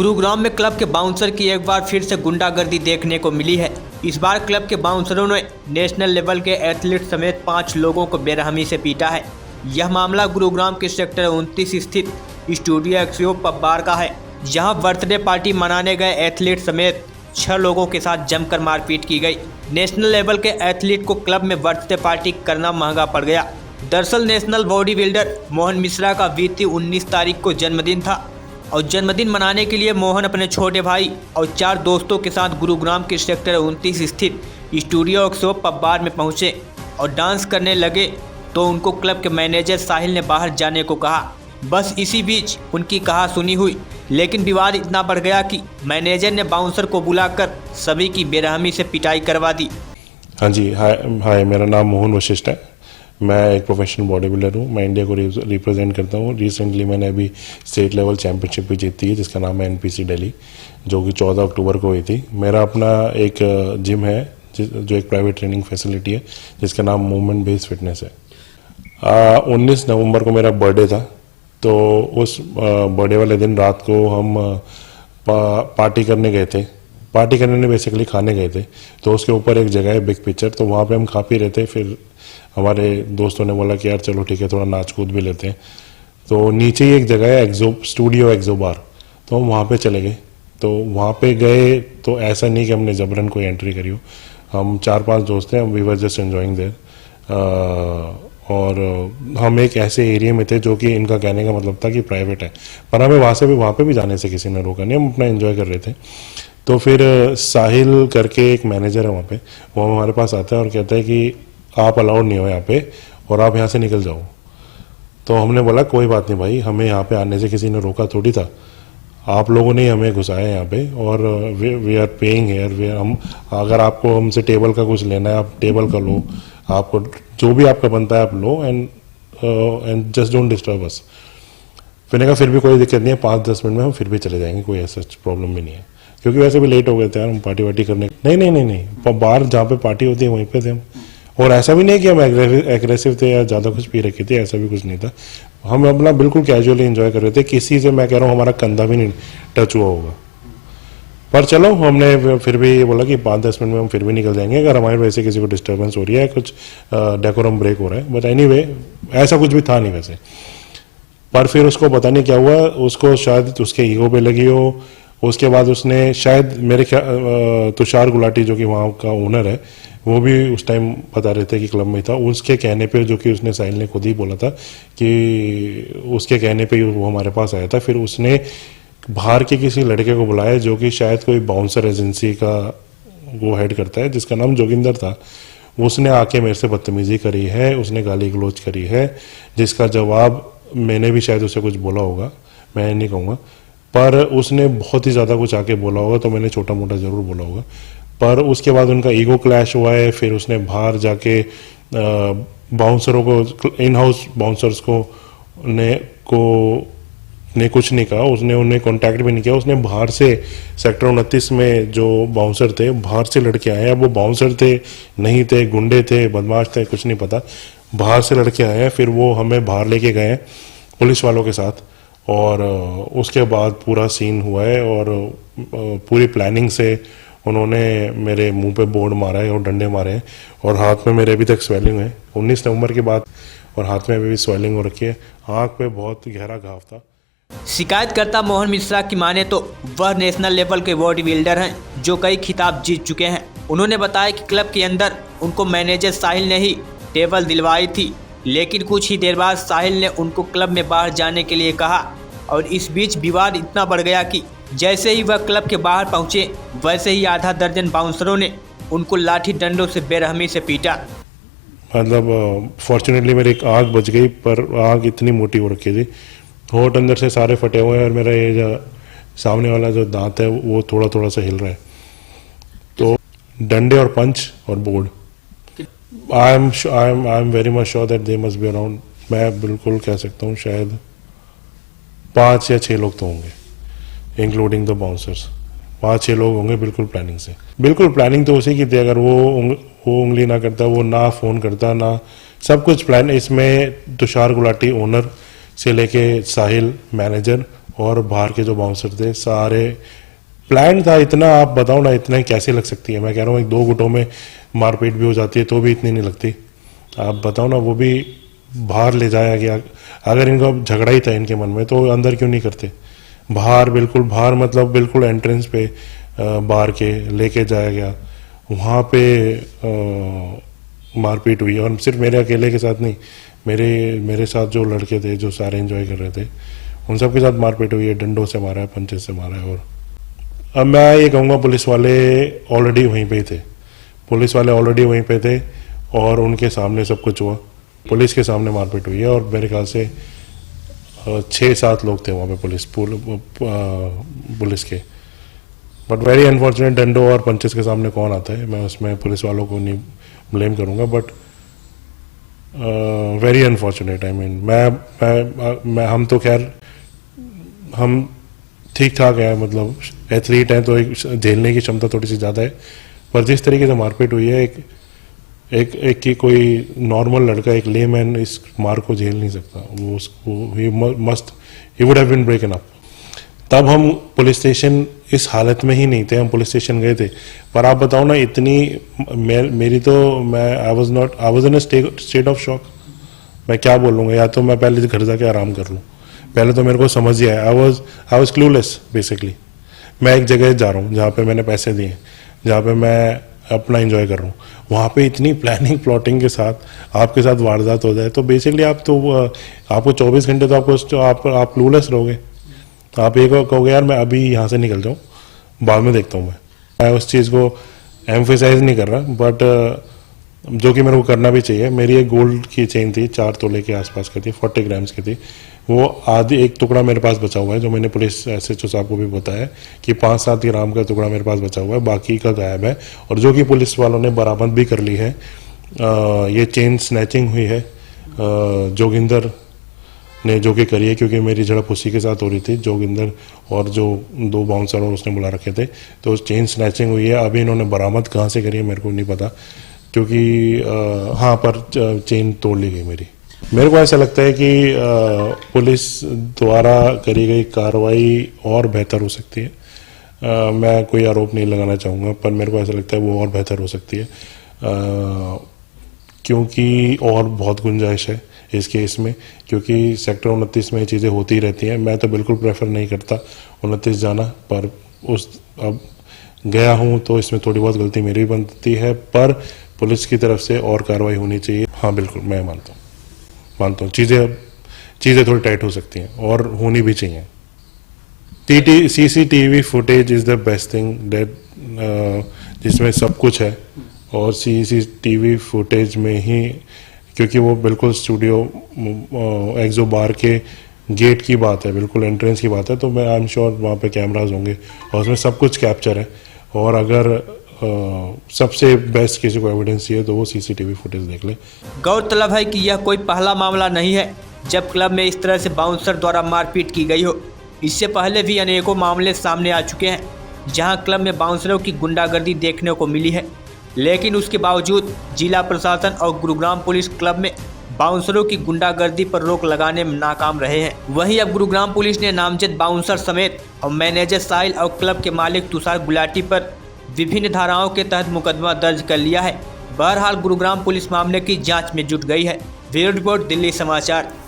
गुरुग्राम में क्लब के बाउंसर की एक बार फिर से गुंडागर्दी देखने को मिली है। इस बार क्लब के बाउंसरों ने नेशनल लेवल के एथलीट समेत 5 लोगों को बेरहमी से पीटा है। यह मामला गुरुग्राम के सेक्टर 29 स्थित स्टूडियो एक्सियो पब बार का है, जहां बर्थडे पार्टी मनाने गए एथलीट समेत 6 लोगों के साथ जमकर मारपीट की गई। नेशनल लेवल के एथलीट को क्लब में बर्थडे पार्टी करना महंगा पड़ गया। दरअसल national body builder Mohan Mishra का बीती 19 तारीख को जन्मदिन था और जन्मदिन मनाने के लिए मोहन अपने छोटे भाई और 4 दोस्तों के साथ गुरुग्राम के सेक्टर 29 स्थित स्टूडियो एक्सियो पब बार में पहुंचे और डांस करने लगे तो उनको क्लब के मैनेजर साहिल ने बाहर जाने को कहा। बस इसी बीच उनकी कहा सुनी हुई, लेकिन विवाद इतना बढ़ गया कि मैनेजर ने बाउंसर को बुलाकर सभी की बेरहमी से पिटाई करवा दी। हाँ जी, हाय, मेरा नाम मोहन वशिष्ठ है। मैं एक प्रोफेशनल बॉडी बिल्डर हूँ। मैं इंडिया को रिप्रेजेंट करता हूँ। रिसेंटली मैंने अभी स्टेट लेवल चैम्पियनशिप भी जीती है, जिसका नाम है NPC दिल्ली, जो कि 14 अक्टूबर को हुई थी। मेरा अपना एक जिम है जो एक प्राइवेट ट्रेनिंग फैसिलिटी है, जिसका नाम मूवमेंट बेस्ड फिटनेस है। 19 नवंबर को मेरा बर्थडे था, तो उस बर्थडे वाले दिन रात को हम पार्टी करने गए थे। पार्टी करने में बेसिकली खाने गए थे, तो उसके ऊपर एक जगह है बिग पिक्चर, तो वहाँ पे हम खा पी रहे थे। फिर हमारे दोस्तों ने बोला कि यार चलो ठीक है, थोड़ा नाच कूद भी लेते हैं। तो नीचे ही एक जगह है स्टूडियो एक्सो बार, तो हम वहाँ पे चले गए। तो वहाँ पे गए तो ऐसा नहीं कि हमने जबरन कोई एंट्री करी हो। हम 4-5 दोस्त हैं, we were just enjoying there. और हम एक ऐसे एरिया में थे जो कि इनका कहने का मतलब था कि प्राइवेट है, पर हमें वहाँ पे भी जाने से किसी ने रोका नहीं। हम अपना एंजॉय कर रहे थे। तो फिर साहिल करके एक मैनेजर है वहाँ पे, वो हमारे पास आता है और कहता है कि आप अलाउड नहीं हो यहाँ पे और आप यहाँ से निकल जाओ। तो हमने बोला कोई बात नहीं भाई, हमें यहाँ पे आने से किसी ने रोका थोड़ी था, आप लोगों ने हमें घुसाया यहाँ पे और वी आर पेइंग हेयर। हम अगर आपको हमसे टेबल का कुछ लेना है, आप टेबल का लो, आपको जो भी आपका बनता है आप लो, and just don't disturb us. मैंने कहा फिर भी कोई दिक्कत नहीं है, 5-10 मिनट में हम फिर भी चले जाएंगे, कोई ऐसा प्रॉब्लम भी नहीं है, क्योंकि वैसे भी लेट हो गए थे यार हम पार्टी वार्टी करने। नहीं, बाहर जहाँ पे पार्टी होती है वहीं पे थे हम। और ऐसा भी नहीं कि हम एग्रेसिव थे या ज़्यादा कुछ पी रखे थे, ऐसा भी कुछ नहीं था। हम अपना बिल्कुल कैजुअली एंजॉय कर रहे थे। किसी से मैं कह रहा हूँ हमारा कंधा भी नहीं टच हुआ होगा। पर चलो, हमने फिर भी बोला कि 5-10 मिनट में हम फिर भी निकल जाएंगे अगर हमारे वैसे किसी को डिस्टर्बेंस हो रही है, कुछ डेकोरम ब्रेक हो रहा है। बट एनीवे ऐसा कुछ भी था नहीं वैसे। पर फिर उसको पता नहीं क्या हुआ, उसको शायद उसके ईगो पे लगी हो। उसके बाद उसने शायद मेरे तुषार गुलाटी जो कि वहाँ का ओनर है, वो भी उस टाइम बता रहे थे कि क्लब में था। उसके कहने पे, जो कि उसने साहिल ने खुद ही बोला था कि उसके कहने पे वो हमारे पास आया था। फिर उसने बाहर के किसी लड़के को बुलाया जो कि शायद कोई बाउंसर एजेंसी का वो हेड करता है, जिसका नाम जोगिंदर था। उसने आके मेरे से बदतमीजी करी है, उसने गाली गलौज करी है, जिसका जवाब मैंने भी शायद उसे कुछ बोला होगा, मैं नहीं कहूँगा, पर उसने बहुत ही ज़्यादा कुछ आके बोला होगा, तो मैंने छोटा मोटा ज़रूर बोला होगा। पर उसके बाद उनका ईगो क्लैश हुआ है। फिर उसने बाहर जाके बाउंसरों को, इन हाउस बाउंसर्स को ने कुछ नहीं कहा, उसने उन्हें कांटेक्ट भी नहीं किया। उसने बाहर से सेक्टर 29 में जो बाउंसर थे, बाहर से लड़के आए हैं। अब वो बाउंसर थे नहीं थे, गुंडे थे, बदमाश थे, कुछ नहीं पता, बाहर से लड़के आए हैं। फिर वो हमें बाहर लेके गए पुलिस वालों के साथ, और उसके बाद पूरा सीन हुआ है। और पूरी प्लानिंग से उन्होंने मेरे मुंह पे बोर्ड मारा है और डंडे मारे हैं, और हाथ में मेरे अभी तक स्वेलिंग है 19 नवंबर के बाद, और हाथ में अभी भी स्वेलिंग हो रखी है। आँख पे बहुत गहरा घाव था। शिकायतकर्ता मोहन मिश्रा की माने तो वह नेशनल लेवल के बॉडी बिल्डर हैं जो कई खिताब जीत चुके हैं। उन्होंने बताया कि क्लब के अंदर उनको मैनेजर साहिल ने ही टेबल दिलवाई थी, लेकिन कुछ ही देर बाद साहिल ने उनको क्लब में बाहर जाने के लिए कहा, और इस बीच विवाद इतना बढ़ गया कि जैसे ही वह क्लब के बाहर पहुंचे, वैसे ही आधा दर्जन बाउंसरों ने उनको लाठी डंडों से बेरहमी से पीटा। मतलब फॉर्चुनेटली मेरी एक आँख बच गई, पर आँख इतनी मोटी हो रखी थी, होठ अंदर से सारे फटे हुए हैं, और मेरा ये जो सामने वाला जो दांत है वो थोड़ा थोड़ा सा हिल रहा है। तो डंडे और पंच और board, I am very much sure that they must be around, मैं बिल्कुल कह सकता हूँ शायद 5 या 6 लोग तो होंगे, इंक्लूडिंग द बाउंसर्स। 5-6 लोग होंगे बिल्कुल प्लानिंग से। बिल्कुल प्लानिंग तो उसी की थी। अगर वो उंगली ना करता, वो ना फ़ोन करता, ना सब कुछ प्लान। इसमें तुषार गुलाटी ओनर से लेके साहिल मैनेजर और बाहर के जो बाउंसर थे सारे प्लान था इतना, आप बताओ ना इतना कैसे लग सकती है। मैं कह रहा हूँ एक दो गुटों में मारपीट भी हो जाती है तो भी इतनी नहीं लगती। आप बताओ ना, वो भी बाहर ले जाया गया। अगर इनका झगड़ा ही था इनके मन में तो अंदर क्यों नहीं करते। बाहर, बिल्कुल बाहर, मतलब बिल्कुल एंट्रेंस पे बाहर के लेके जाया गया, वहाँ पे मारपीट हुई। और सिर्फ मेरे अकेले के साथ नहीं, मेरे साथ जो लड़के थे जो सारे एंजॉय कर रहे थे उन सब के साथ मारपीट हुई है। डंडों से मारा है, पंचेस से मारा है। और अब मैं ये कहूँगा पुलिस वाले ऑलरेडी वहीं पे ही थे, पुलिस वाले ऑलरेडी वहीं पे थे और उनके सामने सब कुछ हुआ। पुलिस के सामने मारपीट हुई है और मेरे ख्याल से 6-7 लोग थे वहाँ पे पुलिस के। बट वेरी अनफॉर्चुनेट, डंडो और पंचेस के सामने कौन आता है। मैं उसमें पुलिस वालों को नहीं ब्लेम करूँगा, but very unfortunate. I mean मैं हम तो खैर हम ठीक ठाक है, मतलब एथलीट हैं तो एक झेलने की क्षमता थोड़ी सी ज़्यादा है। पर जिस तरीके से मारपीट हुई है, एक की कोई नॉर्मल लड़का, एक लेमैन इस मार को झेल नहीं सकता। वो उसको he would have been broken up. तब हम पुलिस स्टेशन इस हालत में ही नहीं थे, हम पुलिस स्टेशन गए थे। पर आप बताओ ना, इतनी मेरी तो I was in a state of shock. मैं क्या बोलूँगा, या तो मैं पहले घर जाके आराम कर लूँ। पहले तो मेरे को समझ ही आया, आई वाज क्लूलेस बेसिकली। मैं एक जगह जा रहा हूँ जहाँ पे मैंने पैसे दिए, जहाँ पे मैं अपना एंजॉय कर रहा हूँ, वहाँ पे इतनी प्लानिंग प्लॉटिंग के साथ आपके साथ वारदात हो जाए तो बेसिकली आपको 24 घंटे तो आप क्लूलेस रहोगे। आप एक कहोगे यार मैं अभी यहाँ से निकल जाऊँ, बाद में देखता हूँ। मैं उस चीज़ को एम्फेसाइज नहीं कर रहा, बट जो कि मेरे को करना भी चाहिए। मेरी एक गोल्ड की चेन थी, 4 तोले के आसपास की थी, 40 ग्राम्स की थी। वो आधी एक टुकड़ा मेरे पास बचा हुआ है, जो मैंने पुलिस SHO साहब को भी बताया कि 5-7 ग्राम का टुकड़ा मेरे पास बचा हुआ है, बाकी का गायब है। और जो कि पुलिस वालों ने बरामद भी कर ली है। ये चेन स्नैचिंग हुई है जोगिंदर ने जो कि करी है, क्योंकि मेरी झड़प उसी के साथ हो रही थी। जोगिंदर और जो 2 बाउंसर और उसने बुला रखे थे, तो चेन स्नैचिंग हुई है। अभी इन्होंने बरामद कहाँ से करी है मेरे को नहीं पता, क्योंकि हाँ, पर चेन तोड़ ली गई मेरी। मेरे को ऐसा लगता है कि पुलिस द्वारा करी गई कार्रवाई और बेहतर हो सकती है। मैं कोई आरोप नहीं लगाना चाहूँगा, पर मेरे को ऐसा लगता है वो और बेहतर हो सकती है, क्योंकि और बहुत गुंजाइश है इस केस में। क्योंकि सेक्टर 29 में ये चीज़ें होती रहती हैं। मैं तो बिल्कुल प्रेफर नहीं करता 29 जाना, पर अब गया हूँ तो इसमें थोड़ी बहुत गलती मेरी भी बनती है, पर पुलिस की तरफ से और कार्रवाई होनी चाहिए। हाँ बिल्कुल, मैं मानता हूँ चीज़ें थोड़ी टाइट हो सकती हैं और होनी भी चाहिए। CCTV footage is the best thing that, जिसमें सब कुछ है। और CCTV फुटेज में ही, क्योंकि वो बिल्कुल स्टूडियो एक्सो बार के गेट की बात है, बिल्कुल एंट्रेंस की बात है, तो मैं आई एम श्योर वहाँ पे कैमराज होंगे और उसमें सब कुछ कैप्चर है। और अगर सबसे बेस्ट किसी को एविडेंस चाहिए तो वो CCTV फुटेज देख ले। गौरतलब है कि यह कोई पहला मामला नहीं है जब क्लब में इस तरह से बाउंसर द्वारा मारपीट की गई हो। इससे पहले भी अनेकों मामले सामने आ चुके हैं जहां क्लब में बाउंसरों की गुंडागर्दी देखने को मिली है, लेकिन उसके बावजूद जिला प्रशासन और गुरुग्राम पुलिस क्लब में बाउंसरों की गुंडागर्दी पर रोक लगाने में नाकाम रहे हैं। वहीं अब गुरुग्राम पुलिस ने नामजद बाउंसर समेत और मैनेजर साहिल और क्लब के मालिक तुषार गुलाटी पर विभिन्न धाराओं के तहत मुकदमा दर्ज कर लिया है। बहरहाल गुरुग्राम पुलिस मामले की जांच में जुट गई है। ब्यूरो रिपोर्ट, दिल्ली समाचार।